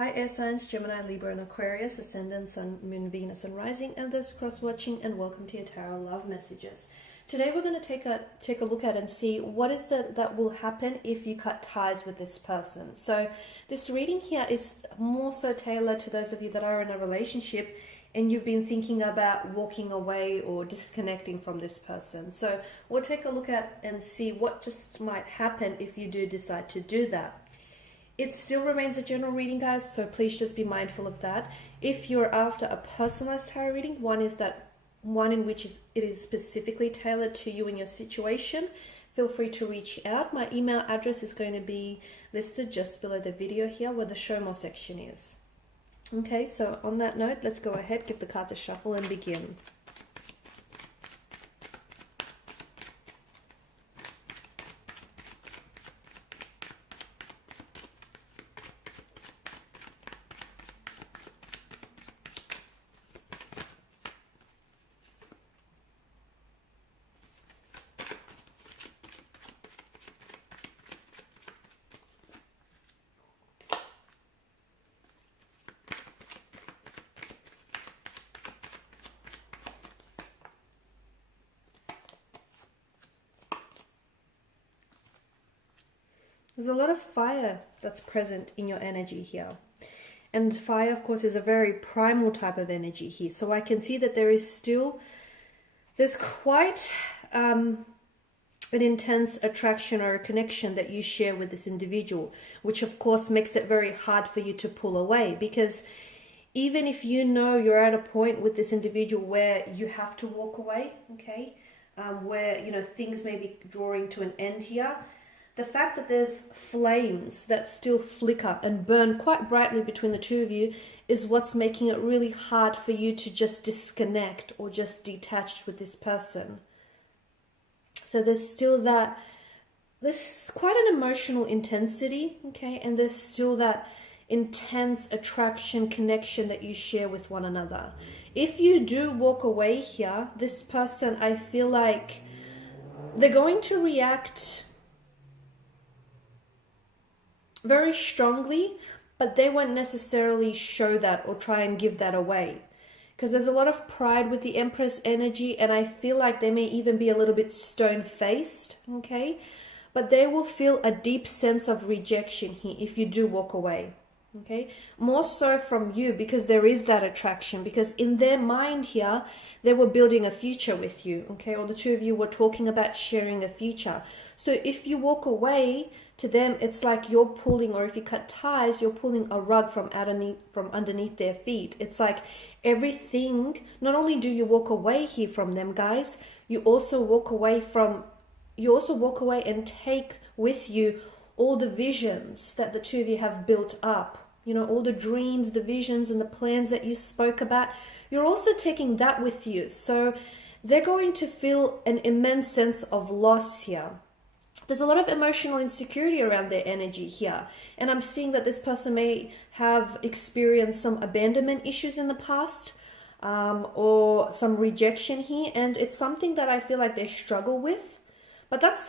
Hi Air Signs, Gemini, Libra and Aquarius, Ascendant, Sun, Moon, Venus and Rising, and those cross-watching, and welcome to your Tarot Love Messages. Today we're going to take a look at and see what is it that will happen if you cut ties with this person. So this reading here is more so tailored to those of you that are in a relationship and you've been thinking about walking away or disconnecting from this person. So we'll take a look at and see what just might happen if you do decide to do that. It still remains a general reading, guys, so please just be mindful of that. If you're after a personalized tarot reading, one in which it is specifically tailored to you and your situation, feel free to reach out. My email address is going to be listed just below the video here where the show more section is. Okay, so on that note, let's go ahead, give the cards a shuffle and begin. There's a lot of fire that's present in your energy here. And fire, of course, is a very primal type of energy here. So I can see that there's quite an intense attraction or a connection that you share with this individual, which of course makes it very hard for you to pull away, because even if you know you're at a point with this individual where you have to walk away, okay, where, you know, things may be drawing to an end here, the fact that there's flames that still flicker and burn quite brightly between the two of you is what's making it really hard for you to just disconnect or just detach with this person. So there's quite an emotional intensity, okay, and there's still that intense attraction, connection that you share with one another. If you do walk away here, this person, I feel like they're going to react very strongly, but they won't necessarily show that or try and give that away, because there's a lot of pride with the Empress energy, and I feel like they may even be a little bit stone-faced, okay, but they will feel a deep sense of rejection here if you do walk away, okay, more so from you, because there is that attraction, because in their mind here they were building a future with you, okay, or the two of you were talking about sharing a future. So if you walk away, to them it's like you're pulling, or if you cut ties, you're pulling a rug from underneath their feet. It's like everything, not only do you walk away here from them, guys, you also walk away and take with you all the visions that the two of you have built up, you know, all the dreams, the visions and the plans that you spoke about. You're also taking that with you. So they're going to feel an immense sense of loss here. There's a lot of emotional insecurity around their energy here. And I'm seeing that this person may have experienced some abandonment issues in the past, or some rejection here. And it's something that I feel like they struggle with. But that's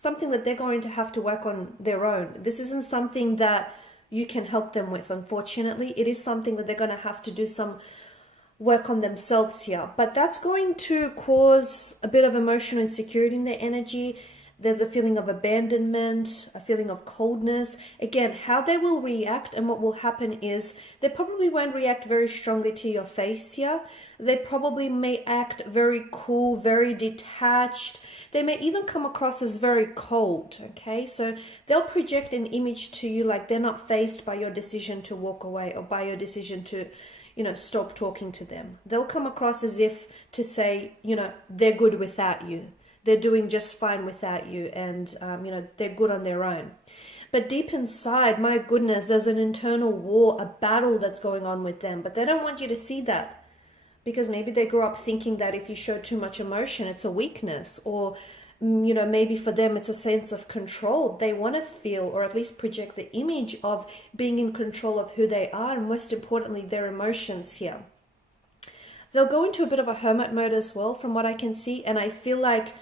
something that they're going to have to work on their own. This isn't something that you can help them with, unfortunately. It is something that they're going to have to do some work on themselves here. But that's going to cause a bit of emotional insecurity in their energy. There's a feeling of abandonment, a feeling of coldness. Again, how they will react and what will happen is they probably won't react very strongly to your face here. They probably may act very cool, very detached. They may even come across as very cold, okay? So they'll project an image to you like they're not fazed by your decision to walk away or by your decision to, you know, stop talking to them. They'll come across as if to say, you know, they're good without you. They're doing just fine without you, and, you know, they're good on their own. But deep inside, my goodness, there's an internal war, a battle that's going on with them. But they don't want you to see that, because maybe they grew up thinking that if you show too much emotion, it's a weakness, or, you know, maybe for them it's a sense of control. They want to feel, or at least project the image of being in control of who they are, and most importantly, their emotions here. They'll go into a bit of a hermit mode as well, from what I can see, and I feel like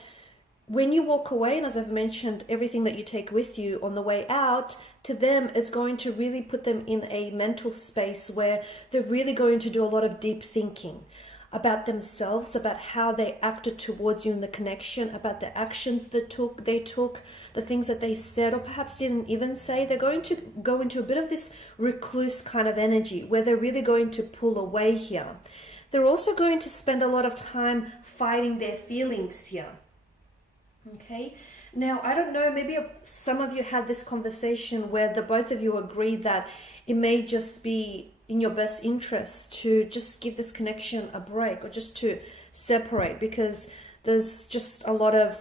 when you walk away, and as I've mentioned, everything that you take with you on the way out, to them, it's going to really put them in a mental space where they're really going to do a lot of deep thinking about themselves, about how they acted towards you in the connection, about the actions that they took, the things that they said or perhaps didn't even say. They're going to go into a bit of this recluse kind of energy where they're really going to pull away here. They're also going to spend a lot of time fighting their feelings here. Okay, now I don't know, maybe some of you had this conversation where the both of you agreed that it may just be in your best interest to just give this connection a break or just to separate, because there's just a lot of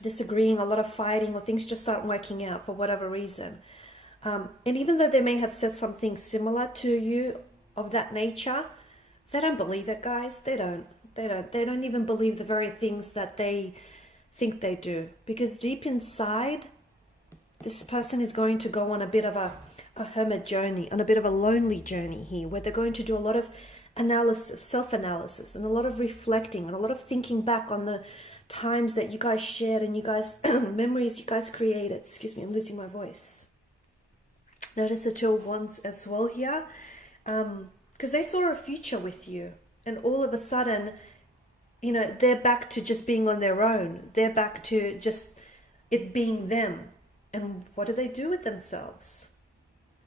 disagreeing, a lot of fighting, or things just aren't working out for whatever reason. And even though they may have said something similar to you of that nature, they don't believe it, guys. They don't even believe the very things that they think they do, because deep inside, this person is going to go on a bit of a hermit journey, on a bit of a lonely journey here, where they're going to do a lot of analysis, self-analysis, and a lot of reflecting, and a lot of thinking back on the times that you guys shared and you guys memories you guys created. Excuse me, I'm losing my voice. Notice the Two of Wands as well here, because they saw a future with you, and all of a sudden, you know, they're back to just being on their own. They're back to just it being them. And what do they do with themselves?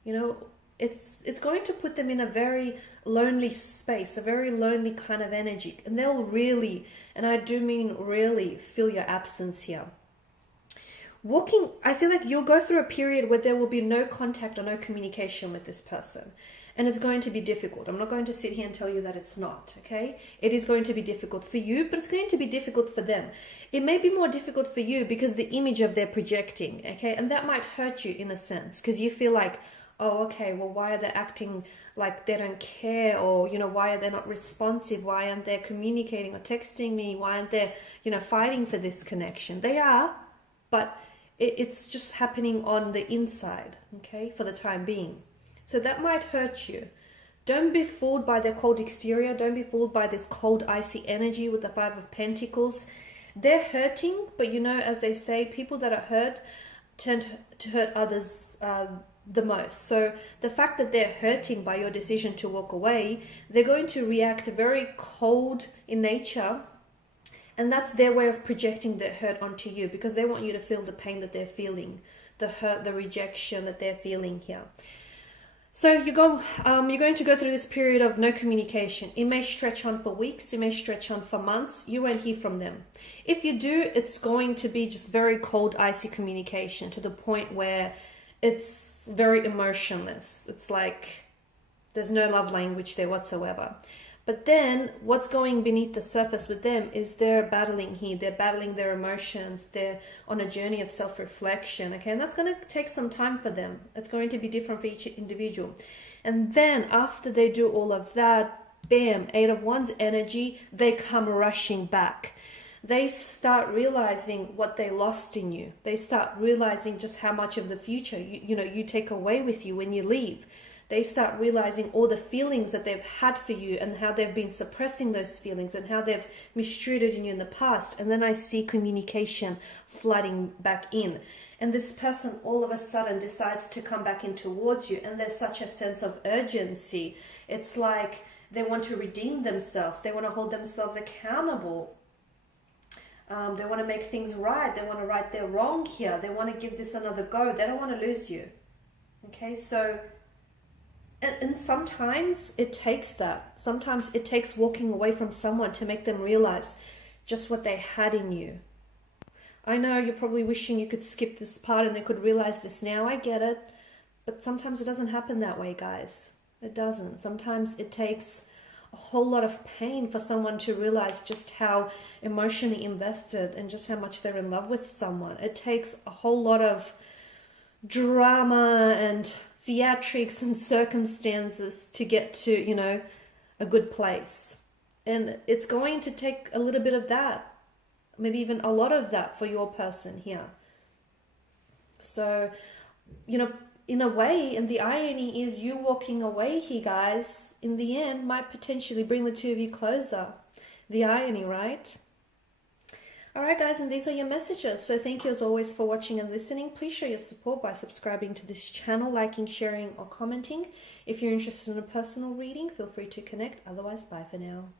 You know, it's going to put them in a very lonely space, a very lonely kind of energy. And they'll really, and I do mean really, feel your absence here. I feel like you'll go through a period where there will be no contact or no communication with this person. And it's going to be difficult. I'm not going to sit here and tell you that it's not, okay? It is going to be difficult for you, but it's going to be difficult for them. It may be more difficult for you because the image of they're projecting, okay? And that might hurt you in a sense, because you feel like, oh, okay, well, why are they acting like they don't care? Or, you know, why are they not responsive? Why aren't they communicating or texting me? Why aren't they, you know, fighting for this connection? They are, but it's just happening on the inside, okay, for the time being. So that might hurt you. Don't be fooled by their cold exterior. Don't be fooled by this cold, icy energy with the Five of Pentacles. They're hurting, but you know, as they say, people that are hurt tend to hurt others the most. So the fact that they're hurting by your decision to walk away, they're going to react very cold in nature. And that's their way of projecting their hurt onto you, because they want you to feel the pain that they're feeling, the hurt, the rejection that they're feeling here. So you're going to go through this period of no communication. It may stretch on for weeks. It may stretch on for months. You won't hear from them. If you do, it's going to be just very cold, icy communication, to the point where it's very emotionless. It's like there's no love language there whatsoever. But then what's going beneath the surface with them is they're battling here. They're battling their emotions. They're on a journey of self-reflection. Okay, and that's going to take some time for them. It's going to be different for each individual. And then after they do all of that, bam, Eight of Wands energy, they come rushing back. They start realizing what they lost in you. They start realizing just how much of the future you take away with you when you leave. They start realizing all the feelings that they've had for you and how they've been suppressing those feelings and how they've mistreated you in the past. And then I see communication flooding back in. And this person all of a sudden decides to come back in towards you. And there's such a sense of urgency. It's like they want to redeem themselves. They want to hold themselves accountable. They want to make things right. They want to right their wrong here. They want to give this another go. They don't want to lose you. Okay, so... And sometimes it takes that. Sometimes it takes walking away from someone to make them realize just what they had in you. I know you're probably wishing you could skip this part and they could realize this now. I get it. But sometimes it doesn't happen that way, guys. It doesn't. Sometimes it takes a whole lot of pain for someone to realize just how emotionally invested and just how much they're in love with someone. It takes a whole lot of drama and theatrics and circumstances to get to, a good place. And it's going to take a little bit of that, maybe even a lot of that for your person here. So, in a way, and the irony is you walking away here, guys, in the end might potentially bring the two of you closer. The irony, right? Alright guys, and these are your messages. So thank you as always for watching and listening. Please show your support by subscribing to this channel, liking, sharing or commenting. If you're interested in a personal reading, feel free to connect. Otherwise, bye for now.